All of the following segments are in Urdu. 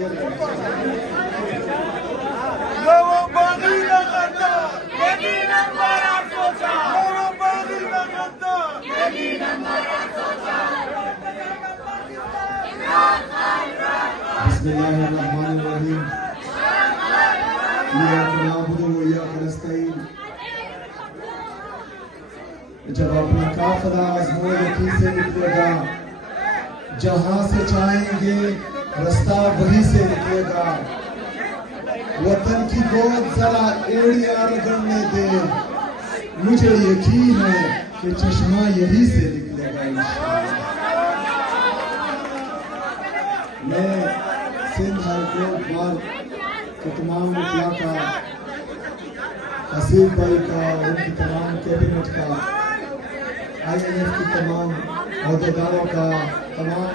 بسم اللہ الرحمن الرحیم ایاک نعبد و ایاک نستعین جب اپنا قافلہ آزمائے یقین سے نکلے گا جہاں سے چاہیں گے رستہ وہی سے نکلے گا وطن کی گود ذرا ایڑیاں رگڑنے دے مجھے یقین ہے کہ چشمہ یہی سے نکلے گا انشاءاللہ میں سندھ ہائی کورٹ بار کے تمام وکلاء کا حسیب بھائی کا اور ان کی تمام کیبنٹ کا آئی این ایف کی تمام عہدیداروں کا تمام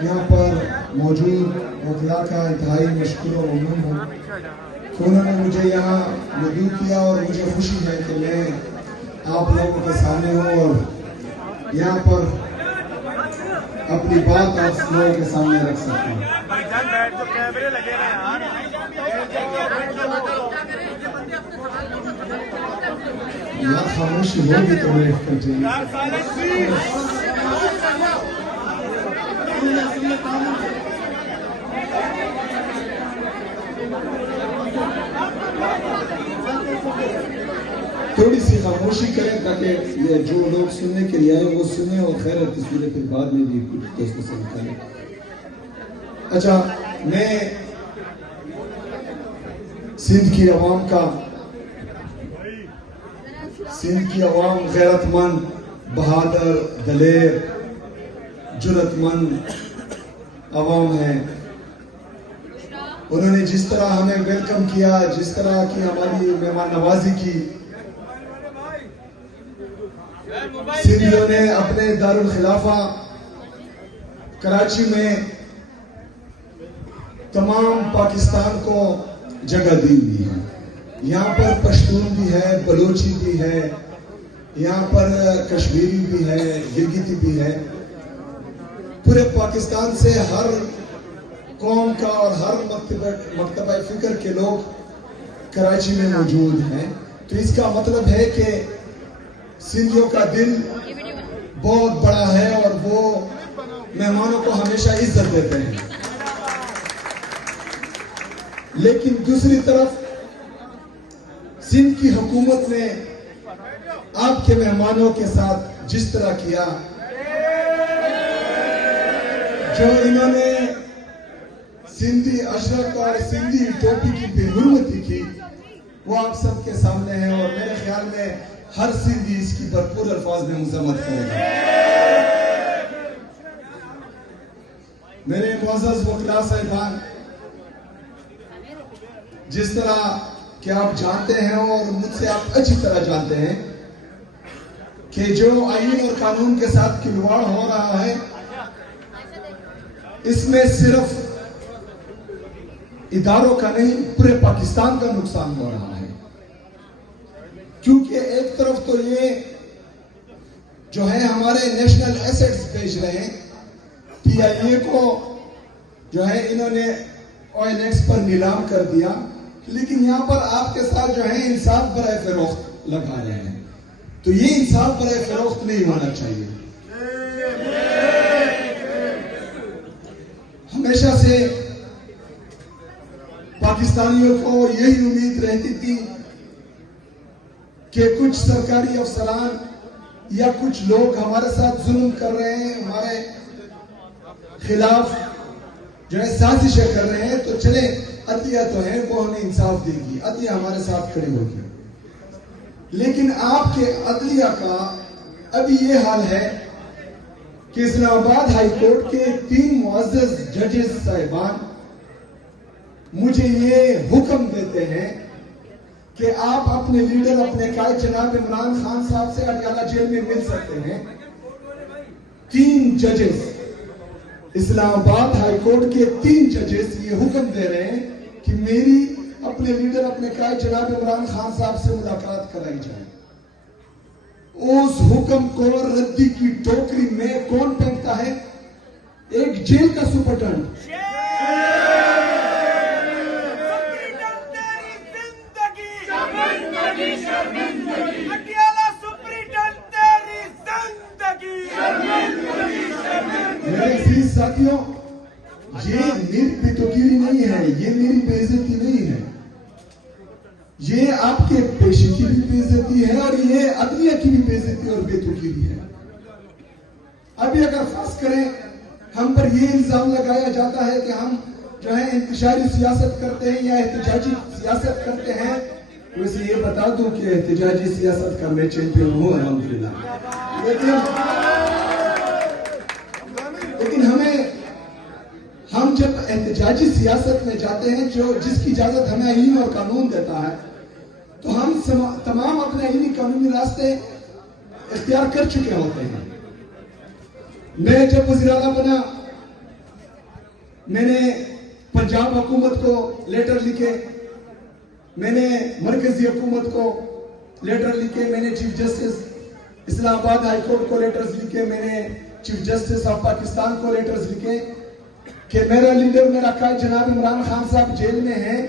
یہاں پر موجود وکلاء کا انتہائی مشکور و ممنون ہوں کہ انہوں نے مجھے یہاں مدعو کیا اور مجھے خوشی ہے کہ میں آپ لوگوں کے سامنے ہوں اور یہاں پر اپنی بات آپ لوگوں کے سامنے رکھ سکتا ہوں یار خاموشی ہوگی تو میں کر چاہیے تھوڑی سی خاموشی کریں تاکہ یہ جو لوگ سننے کے لیے آئے وہ سنیں اور خیر تصویریں پھر بعد میں بھی کچھ دوستوں سے نکالیں. اچھا میں سندھ کی عوام غیرت مند بہادر دلیر جرت مند عوام ہے. انہوں نے جس طرح ہمیں ویلکم کیا جس طرح کی ہماری مہمان نوازی کی سندھیوں نے اپنے دارالخلافہ کراچی میں تمام پاکستان کو جگہ دی ہوئی ہے. یہاں پر پشتون بھی ہے بلوچی بھی ہے یہاں پر کشمیری بھی ہے گلگتی بھی ہے. پورے پاکستان سے ہر قوم کا اور ہر مکتبہ فکر کے لوگ کراچی میں موجود ہیں. تو اس کا مطلب ہے کہ سندھیوں کا دل بہت بڑا ہے اور وہ مہمانوں کو ہمیشہ عزت دیتے ہیں. لیکن دوسری طرف سندھ کی حکومت نے آپ کے مہمانوں کے ساتھ جس طرح کیا جو انہوں نے سندھی اشرف اور سندھی ٹوپی کی بے حرمتی کی وہ آپ سب کے سامنے ہے اور میرے خیال میں ہر سندھی اس کی بھرپور الفاظ میں مذمت کرے گا. میرے معزز وکلاء صاحبان جس طرح کہ آپ جانتے ہیں اور مجھ سے آپ اچھی طرح جانتے ہیں کہ جو آئین اور قانون کے ساتھ کھلواڑ ہو رہا ہے اس میں صرف اداروں کا نہیں پورے پاکستان کا نقصان ہو رہا ہے. کیونکہ ایک طرف تو یہ جو ہے ہمارے نیشنل ایسٹس بیچ رہے ہیں پی آئی اے کو جو ہے انہوں نے آئل ایکس پر نیلام کر دیا لیکن یہاں پر آپ کے ساتھ جو ہے انصاف برائے فروخت لگا رہے ہیں. تو یہ انصاف برائے فروخت نہیں ہونا چاہیے. ہمیشہ سے پاکستانیوں کو یہی امید رہتی تھی کہ کچھ سرکاری افسران یا کچھ لوگ ہمارے ساتھ ظلم کر رہے ہیں ہمارے خلاف جو ہے سازشیں کر رہے ہیں تو چلے عدلیہ تو ہے وہ ہمیں انصاف دے گی عدلیہ ہمارے ساتھ کھڑی ہوگی. لیکن آپ کے عدلیہ کا ابھی یہ حال ہے کہ اسلام آباد ہائی کورٹ کے 3 معزز ججز صاحبان مجھے یہ حکم دیتے ہیں کہ آپ اپنے لیڈر اپنے قائد جناب عمران خان صاحب سے اڈیالہ جیل میں مل سکتے ہیں. 3 ججز اسلام آباد ہائی کورٹ کے 3 ججز یہ حکم دے رہے ہیں کہ میری اپنے لیڈر اپنے قائد جناب عمران خان صاحب سے ملاقات کرائی جائے. اس حکم کو ردی کی ٹوکری میں کون پھینکتا ہے؟ ایک جیل کا سپرڈنٹ ساتھیوں یہ میری بیتوگیری نہیں ہے, یہ میری بے عزتی نہیں ہے, یہ آپ کے پیشے کی بھی بے عزتی ہے اور یہ عدلیہ کی بھی بے عزتی اور بیتوگیری ہے. ابھی اگر فرض کریں ہم پر یہ الزام لگایا جاتا ہے کہ ہم جو ہے انتشاری سیاست کرتے ہیں یا احتجاجی سیاست کرتے ہیں, ویسے یہ بتا دوں کہ احتجاجی سیاست کا میں چیمپئن ہوں الحمدللہ. لیکن ہم جب احتجاجی سیاست میں جاتے ہیں جس کی اجازت ہمیں آئین اور قانون دیتا ہے, تو ہم تمام اپنے آئینی قانونی راستے اختیار کر چکے ہوتے ہیں. میں جب وزیر اعلیٰ بنا, میں نے پنجاب حکومت کو لیٹر لکھے, میں نے مرکزی حکومت کو لیٹر لکھے, میں نے چیف جسٹس اسلام آباد ہائی کورٹ کو لیٹرز لکھے, میں نے چیف جسٹس آف پاکستان کو لیٹرز لکھے کہ میرا لیڈر, میرا قائد جناب عمران خان صاحب جیل میں ہیں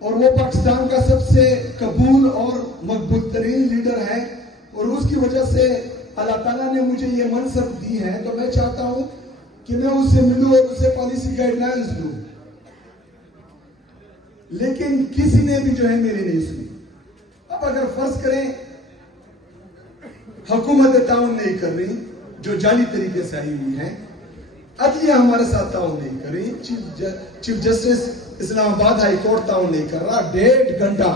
اور وہ پاکستان کا سب سے قبول اور مقبول ترین لیڈر ہے, اور اس کی وجہ سے اللہ تعالیٰ نے مجھے یہ منصب دی ہے, تو میں چاہتا ہوں کہ میں اس سے ملوں اور اسے پالیسی گائیڈ لائنز دوں. لیکن کسی نے بھی جو ہے میری نہیں سنی. اب اگر فرض کریں حکومت تعاون نہیں کر رہی جو جعلی طریقے سے آئی ہوئی ہے, عدلیہ ہمارے ساتھ تعاون نہیں کر رہی, چیف جسٹس اسلام آباد ہائی کورٹ تعاون نہیں کر رہا, 1.5 گھنٹہ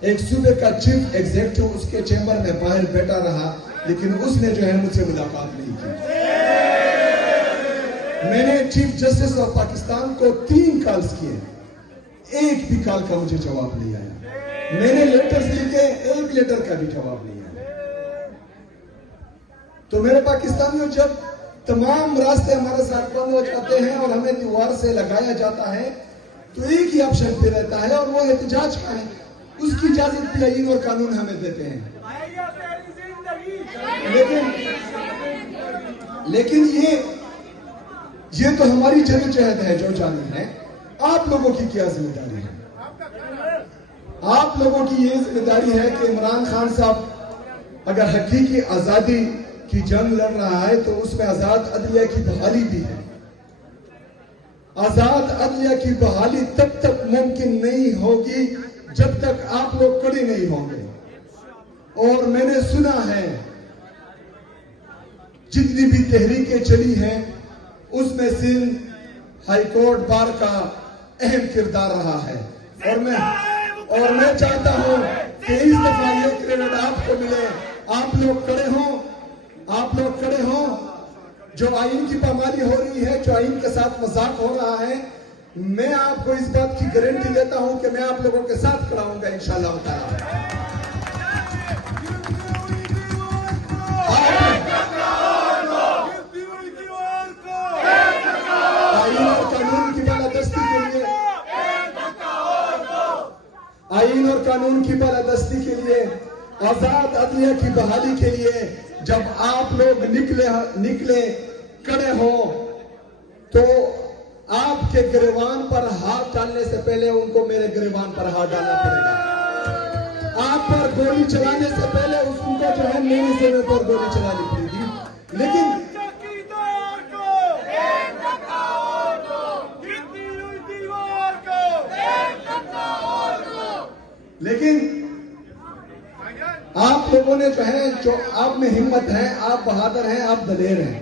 ایک صوبے کا چیف ایگزیکٹو اس کے چیمبر میں باہر بیٹھا رہا, لیکن اس نے جو ہے مجھ سے ملاقات نہیں کی. میں نے چیف جسٹس آف پاکستان کو 3 کالز کیے, ایک بھی کال کا مجھے جواب نہیں آیا. میں نے لیٹرز لکھے, ایک لیٹر کا بھی جواب نہیں آیا. تو میرے پاکستانیوں, جب تمام راستے ہمارے ساتھ بند ہو جاتے ہیں اور ہمیں دیوار سے لگایا جاتا ہے, تو ایک ہی آپشن پہ رہتا ہے اور وہ احتجاج کا ہے. اس کی اجازت بھی آئین اور قانون ہمیں دیتے ہیں. لیکن یہ تو ہماری جدوجہد ہے جو جانی ہے. آپ لوگوں کی کیا ذمہ داری ہے؟ آپ لوگوں کی یہ ذمہ داری ہے کہ عمران خان صاحب اگر حقیقی آزادی کی جنگ لڑ رہا ہے تو اس میں آزاد عدلیہ کی بحالی بھی ہے. آزاد عدلیہ کی بحالی تب تک ممکن نہیں ہوگی جب تک آپ لوگ کڑے نہیں ہوں گے. اور میں نے سنا ہے جتنی بھی تحریکیں چلی ہیں اس میں سندھ ہائی کورٹ بار کا اہم کردار رہا ہے, اور میں چاہتا ہوں کہ اس دفعہ یہ کریڈٹ آپ کو ملے. آپ لوگ کڑے ہوں, جو آئین کی پامالی ہو رہی ہے, جو آئین کے ساتھ مذاق ہو رہا ہے, میں آپ کو اس بات کی گارنٹی دیتا ہوں کہ میں آپ لوگوں کے ساتھ کھڑا ہوں گا انشاءاللہ تعالی. آئین اور قانون کی بالادستی کے لیے, آزاد عدلیہ کی بحالی کے لیے جب آپ لوگ نکلے کڑے ہوں تو آپ کے گریبان پر ہاتھ ڈالنے سے پہلے ان کو میرے گریبان پر ہاتھ ڈالنا پڑے گا. آپ پر گولی چلانے سے پہلے اس کو جو ہے میرے سینے پر گولی چلانی پڑے گی. لیکن آپ لوگوں نے جو آپ میں ہمت ہے, آپ بہادر ہیں, آپ دلیر ہیں.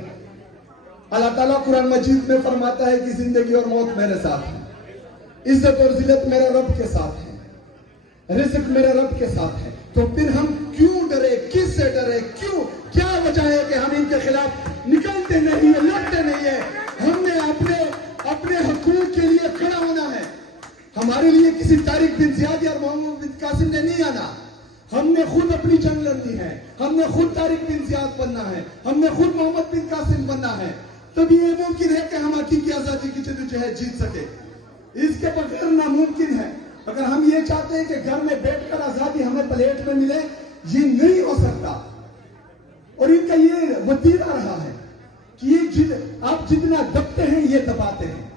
اللہ تعالیٰ قرآن مجید میں فرماتا ہے کہ زندگی اور موت میرے ساتھ ہے, عزت اور ذلت میرے رب کے ساتھ ہے, رزق میرے رب کے ساتھ ہے. تو پھر ہم کیوں ڈرے, کس سے ڈرے, کیا وجہ ہے کہ ہم ان کے خلاف نکلتے نہیں ہیں, لڑتے نہیں ہیں. ہم نے اپنے حقوق کے لیے کھڑا ہونا ہے. ہمارے لیے کسی طارق بن زیاد یا محمد بن قاسم نے نہیں آنا. ہم نے خود اپنی جنگ لڑنی ہے, ہم نے خود طارق بن زیاد بننا ہے, ہم نے خود محمد بن قاسم بننا ہے. تب یہ ممکن ہے کہ ہم حقیقی آزادی کی جدوجہد جیت سکے. اس کے بغیر ناممکن ہے. اگر ہم یہ چاہتے ہیں کہ گھر میں بیٹھ کر آزادی ہمیں پلیٹ میں ملے, یہ نہیں ہو سکتا. اور ان کا یہ وتیرہ رہا ہے کہ آپ جتنا دبتے ہیں یہ دباتے ہیں,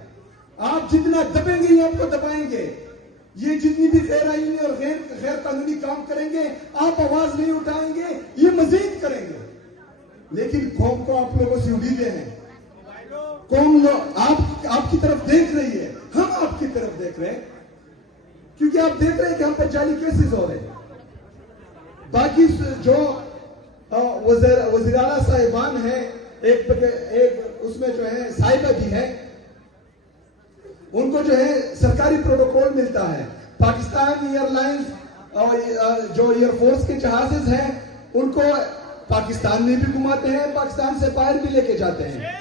آپ جتنا دبیں گے یہ آپ کو دبائیں گے. یہ جتنی بھی غیر آئینی اور غیر قانونی کام کریں گے آپ آواز نہیں اٹھائیں گے, یہ مزید کریں گے. لیکن قوم کو آپ لوگوں سے امیدیں ہیں, قوم لوگ آپ کی طرف دیکھ رہی ہے، ہم آپ کی طرف دیکھ رہے ہیں، کیونکہ آپ دیکھ رہے ہیں کہ ہم پر جعلی کیسز ہو رہے ہیں۔ باقی جو وزیر اعلیٰ صاحبان ہیں، ایک اس میں جو ہے صاحبہ بھی ہے، ان کو جو ہے سرکاری پروٹوکول ملتا ہے۔ پاکستان ایئر لائنز اور جو ایئر فورس کے جہازز ہیں ان کو پاکستان میں بھی گھماتے ہیں، پاکستان سے باہر بھی لے کے جاتے ہیں،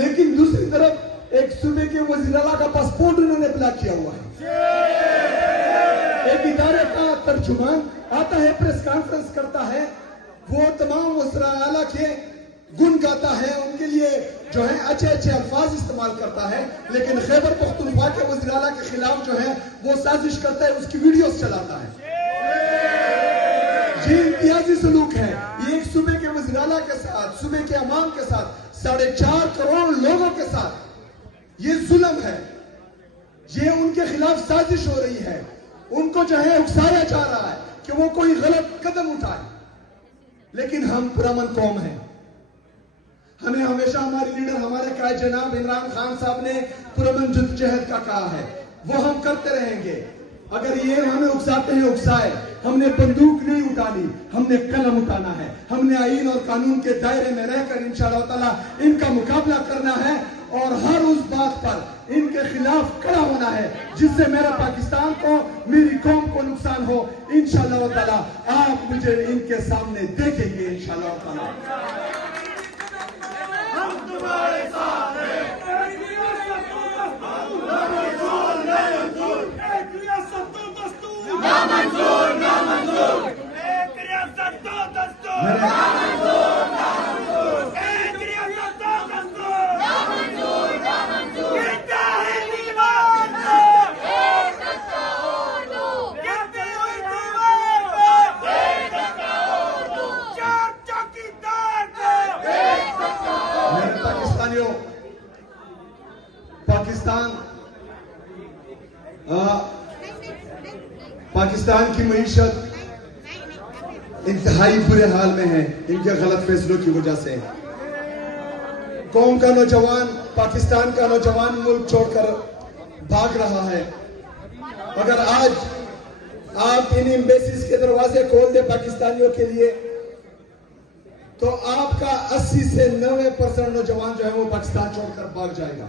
لیکن دوسری طرف ایک صوبے کے وزیر اعلیٰ کا پاسپورٹ انہوں نے بلاک کیا ہوا ہے۔ ایک ادارے کا ترجمان آتا ہے، پریس کانفرنس کرتا ہے، وہ تمام وزراء اعلیٰ کے گن گاتا ہے، ان کے لیے جو ہے اچھے اچھے الفاظ استعمال کرتا ہے، لیکن خیبر پختونخوا کے وزیر اعلیٰ کے خلاف جو ہے وہ سازش کرتا ہے، اس کی ویڈیوز چلاتا ہے۔ یہ امتیازی سلوک ہے، یہ ایک صوبے کے وزیر اعلیٰ کے ساتھ، صوبے کے عوام کے ساتھ، 4.5 کروڑ لوگوں کے ساتھ یہ ظلم ہے، یہ ان کے خلاف سازش ہو رہی ہے، ان کو جو ہے اکسایا جا رہا ہے کہ وہ کوئی غلط قدم اٹھائے۔ لیکن ہم پرامن قوم ہیں، ہمیں ہمیشہ ہمارے لیڈر، ہمارے قائد جناب عمران خان صاحب نے پرامن جدوجہد کا کہا ہے، وہ ہم کرتے رہیں گے۔ اگر یہ ہمیں اکساتے ہیں اکسائے، ہم نے بندوق نہیں اٹھانی، ہم نے قلم اٹھانا ہے، ہم نے آئین اور قانون کے دائرے میں رہ کر انشاءاللہ تعالیٰ ان کا مقابلہ کرنا ہے، اور ہر اس بات پر ان کے خلاف کھڑا ہونا ہے جس سے میرے پاکستان کو، میری قوم کو نقصان ہو۔ انشاءاللہ تعالیٰ آپ مجھے ان کے سامنے دیکھیں گے انشاءاللہ تعالیٰ۔ ہم تمہارے ساتھ ہیں۔ ایک ریاست دو دستور، نامنظور، نامنظور۔ ایک ریاست دو دستور، نامنظور، نامنظور۔ ایک ریاست دو دستور، نامنظور، نامنظور۔ گرتا ہے دیوار پر، ایک دھکا اور دو۔ گرتی ہوئی دیوار پر، ایک دھکا اور دو۔ چار چوکیدار کو، ایک دھکا اور دو۔ میرے پاکستانیوں، پاکستان کی معیشت انتہائی برے حال میں ہے ان کے غلط فیصلوں کی وجہ سے۔ قوم کا نوجوان، پاکستان کا نوجوان ملک چھوڑ کر بھاگ رہا ہے۔ اگر آج آپ ان ایمبیسیز کے دروازے کھول دیں پاکستانیوں کے لیے تو آپ کا 80 سے 90% نوجوان جو ہے وہ پاکستان چھوڑ کر بھاگ جائے گا،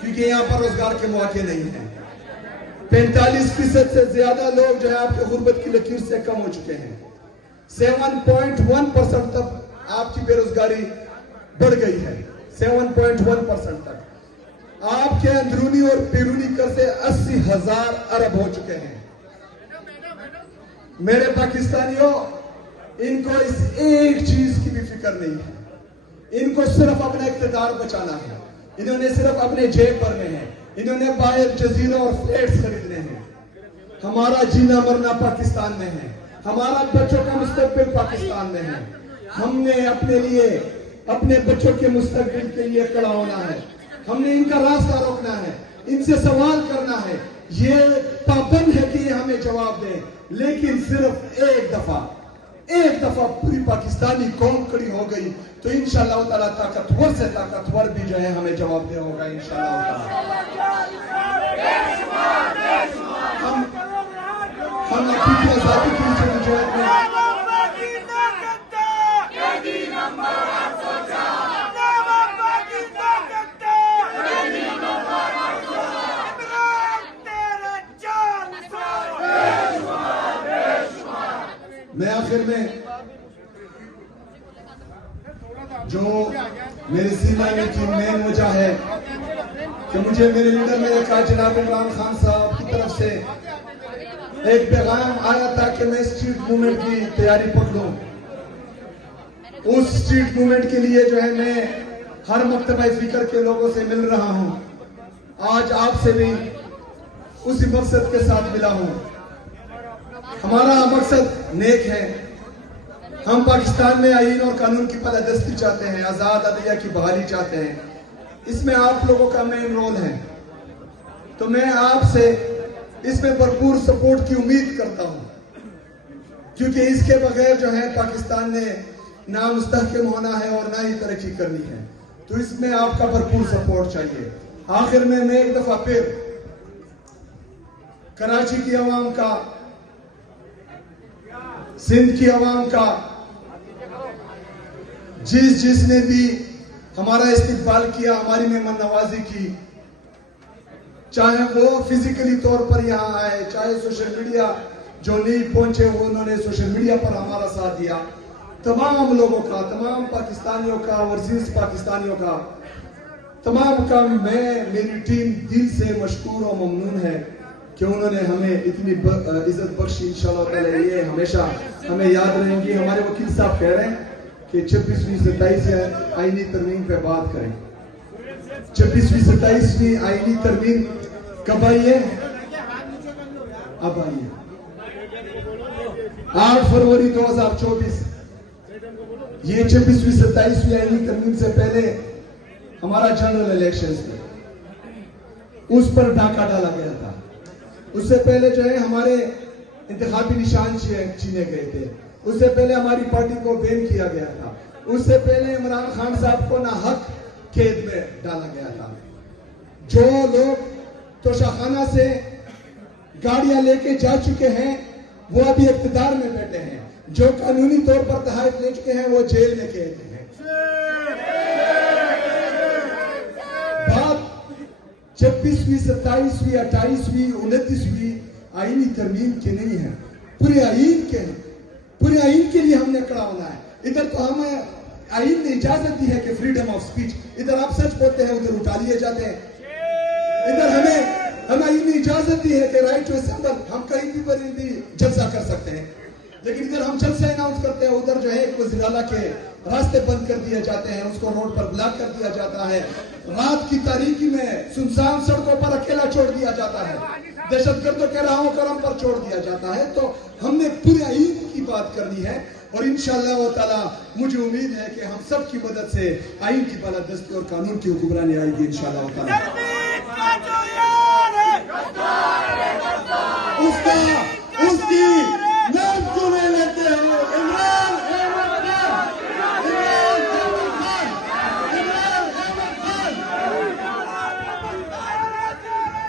کیونکہ یہاں پر روزگار کے مواقع نہیں ہیں۔ 45% سے زیادہ لوگ جو ہے آپ کے غربت کی لکیر سے کم ہو چکے ہیں۔ 7.1% تک آپ کی بے روزگاری بڑھ گئی ہے، 7.1% تک۔ آپ کے اندرونی اور بیرونی قرضے 80,000 ارب ہو چکے ہیں۔ میرے پاکستانیوں، ان کو اس ایک چیز کی بھی فکر نہیں ہے، ان کو صرف اپنا اقتدار بچانا ہے، انہوں نے صرف اپنے جیب بھرنے ہیں، انہوں نے باہر جزیروں اور فلیٹس خریدنے ہیں۔ ہمارا جینا مرنا پاکستان میں ہے، ہمارا بچوں کا مستقبل پاکستان میں ہے۔ ہم نے اپنے لیے، اپنے بچوں کے مستقبل کے لیے کھڑا ہونا ہے، ہم نے ان کا راستہ روکنا ہے، ان سے سوال کرنا ہے۔ یہ پابند ہے کہ یہ ہمیں جواب دیں، لیکن صرف ایک دفعہ پوری پاکستانی قوم کھڑی ہو گئی تو انشاءاللہ تعالیٰ طاقتور سے طاقتور بھی جو ہے ہمیں جواب دے ہوگا انشاءاللہ تعالیٰ۔ ہم اپنی کی آزادی کی جدوجہد میں میں آخر میں جو میری سیمانے کی مین وجہ ہے کہ مجھے میرے لیڈر میرے قائد جناب عمران خان صاحب کی طرف سے ایک پیغام آیا تھا کہ میں اسٹریٹ موومنٹ کی تیاری پکڑوں۔ اس اسٹریٹ موومنٹ کے لیے جو ہے میں ہر مکتبہ فکر کے لوگوں سے مل رہا ہوں، آج آپ سے بھی اسی مقصد کے ساتھ ملا ہوں۔ ہمارا مقصد نیک ہے، ہم پاکستان میں آئین اور قانون کی بالادستی چاہتے ہیں، آزاد عدلیہ کی بحالی چاہتے ہیں، اس میں آپ لوگوں کا مین رول ہے، تو میں آپ سے اس میں بھرپور سپورٹ کی امید کرتا ہوں، کیونکہ اس کے بغیر جو ہے پاکستان نے نہ مستحکم ہونا ہے اور نہ ہی ترقی کرنی ہے۔ تو اس میں آپ کا بھرپور سپورٹ چاہیے. آخر میں ایک دفعہ پھر کراچی کی عوام کا، سندھ کی عوام کا، جس نے بھی ہمارا استقبال کیا، ہماری مہمان نوازی کی، چاہے وہ فزیکلی طور پر یہاں آئے، چاہے سوشل میڈیا جو نہیں پہنچے وہ انہوں نے سوشل میڈیا پر ہمارا ساتھ دیا، تمام لوگوں کا، تمام پاکستانیوں کا، ورزیز پاکستانیوں کا، تمام کا میری ٹیم دل سے مشکور و ممنون ہے کہ انہوں نے ہمیں اتنی عزت بخشی. انشاءاللہ تعالی یہ ہمیشہ ہمیں یاد رہیں گی. ہمارے وکیل صاحب کہہ رہے ہیں کہ 26ویں 27ویں آئینی ترمیم پہ بات کریں. 26ویں 27ویں آئینی ترمیم کب آئی ہے؟ اب آئی ہے 8 فروری 2024. یہ 26ویں 27ویں آئینی ترمیم سے پہلے ہمارا جنرل الیکشن تھے، اس پر ڈاکہ ڈالا گیا تھا. اس سے پہلے جو ہے ہمارے انتخابی نشان چھینے گئے تھے. اس سے پہلے ہماری پارٹی کو بین کیا گیا تھا. اس سے پہلے عمران خان صاحب کو ناحق قید میں ڈالا گیا تھا. جو لوگ توشاخانہ سے گاڑیاں لے کے جا چکے ہیں وہ ابھی اقتدار میں بیٹھے ہیں. جو قانونی طور پر تحائف لے چکے ہیں وہ جیل میں قید ہیں. بات 26ویں 27ویں 28ویں 29ویں آئینی ترمیم کی نہیں ہے، پورے آئین کے ہیں. پورے آئین کے لیے ہم نے کڑا ہونا ہے. ادھر تو ہمیں آئین نے اجازت دی ہے کہ فریڈم آف سپیچ، ادھر آپ سچ بولتے ہیں ادھر اٹھا لیے جاتے ہیں. ادھر ہمیں آئین نے اجازت دی ہے کہ رائٹ ٹو اسمبل، ہم کہیں بھی جلسہ کر سکتے ہیں. لیکن ادھر ہم جلسہ اناؤنس کرتے ہیں، ادھر جو ہے وزیر اعلیٰ کے راستے بند کر دیے جاتے ہیں، اس کو روڈ پر بلاک کر دیا جاتا ہے، رات کی تاریکی میں سنسان سڑکوں پر اکیلا چھوڑ دیا جاتا ہے، دہشت گردوں کے راہوں کرم پر چھوڑ دیا جاتا ہے. تو ہم نے پورے آئین کی بات کرنی ہے اور انشاءاللہ تعالی مجھے امید ہے کہ ہم سب کی مدد سے آئین کی بالادستی اور قانون کی حکمرانی آئے گی انشاءاللہ تعالی.